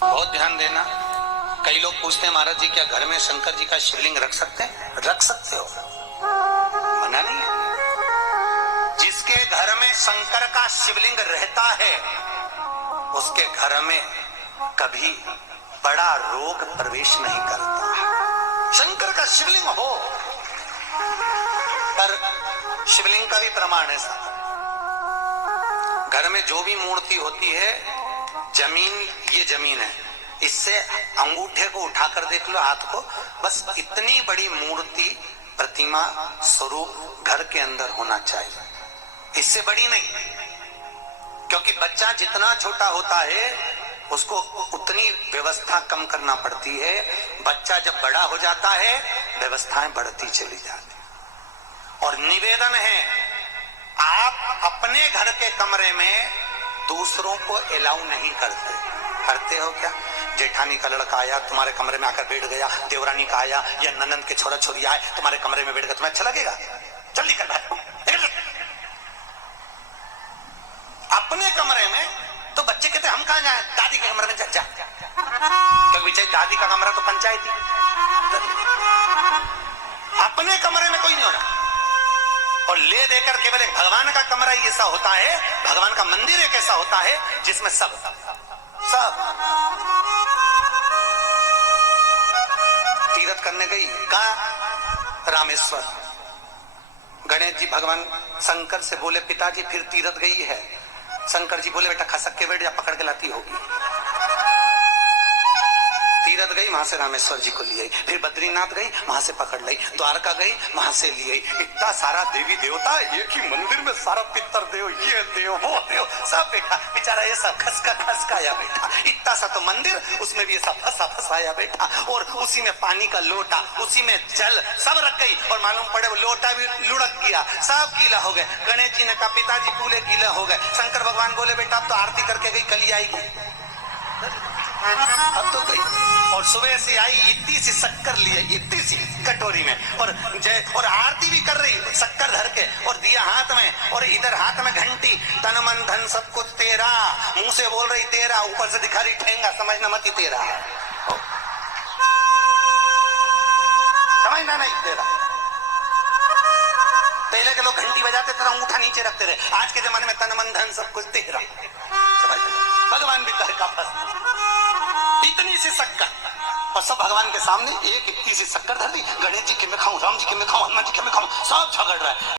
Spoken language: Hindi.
बहुत ध्यान देना। कई लोग पूछते हैं महाराज जी क्या घर में शंकर जी का शिवलिंग रख सकते हैं? रख सकते हो, मना नहीं है। जिसके घर में शंकर का शिवलिंग रहता है उसके घर में कभी बड़ा रोग प्रवेश नहीं करता। शंकर का शिवलिंग हो, पर शिवलिंग का भी प्रमाण है साहब। घर में जो भी मूर्ति होती है, जमीन ये जमीन है, इससे अंगूठे को उठाकर देख लो, हाथ को, बस इतनी बड़ी मूर्ति प्रतिमा स्वरूप घर के अंदर होना चाहिए, इससे बड़ी नहीं। क्योंकि बच्चा जितना छोटा होता है उसको उतनी व्यवस्था कम करना पड़ती है। बच्चा जब बड़ा हो जाता है व्यवस्थाएं बढ़ती चली जाती। और निवेदन है, आप अपने घर के कमरे में दूसरों को अलाउ नहीं करते। करते हो क्या? जेठानी का लड़का आया तुम्हारे कमरे में आकर बैठ गया, देवरानी का आया या ननंद के छोरा छोरी आए तुम्हारे कमरे में बैठ गया, तुम्हें अच्छा लगेगा? जल्दी कर बैठ। अपने कमरे में तो बच्चे कहते हम कहां जाए, दादी के कमरे में जा। क्योंकि दादी का कमरा तो पंचायती, अपने कमरे में कोई नहीं होना। और ले देकर केवल एक भगवान का कमरा ही ऐसा होता है, भगवान का मंदिर एक ऐसा होता है जिसमें सब तीर्थ करने गई। कहां? रामेश्वर। गणेश जी भगवान शंकर से बोले पिताजी फिर तीर्थ गई है। शंकर जी बोले बेटा खसक के बैठ जा, पकड़ के लाती होगी। तीरथ गई, वहां से रामेश्वर जी को ले आई, फिर बद्रीनाथ गई, वहां से पकड़ लाई, द्वारका गई, वहां से ले आई। इतना सारा देवी देवता एक ही मंदिर में, सारा पितर देव, ये देव वो देव सब बैठा, बेचारा ये सब खसकाया बैठा। इतना सा तो मंदिर, उसमें भी ऐसा फंसाया बैठा। और उसी में पानी का लोटा, उसी में जल सब रख गई। और मालूम पड़े वो लोटा भी लुढ़क गया, सब गीला हो गए। गणेश जी ने कहा पिताजी पूरे गीला हो गए। शंकर भगवान बोले बेटा अब तो आरती करके गई, कल ही आएगी। अब तो गई। और सुबह से आई, इतनी सी शक्कर ली, इतनी सी कटोरी में, और आरती भी कर रही शक्कर धर के, और दिया हाथ में, और इधर हाथ में घंटी, तन मन धन सब कुछ तेरा, मुंह से बोल रही तेरा, ऊपर से दिखा रही ठेंगा, समझना मत ही तेरा, समझना नहीं तेरा। पहले के लोग घंटी बजाते थे, अंगूठा नीचे रखते रहे। आज के जमाने में तन मन धन सब कुछ तेरा, भगवान भी कर का फंस। इतनी सी शक्कर, और सब भगवान के सामने एक इतनी सी शक्कर धर दी। गणेश जी के में खाऊं, राम जी के में खाऊं, हनुमान जी के में खाऊं, सब झगड़ रहा है।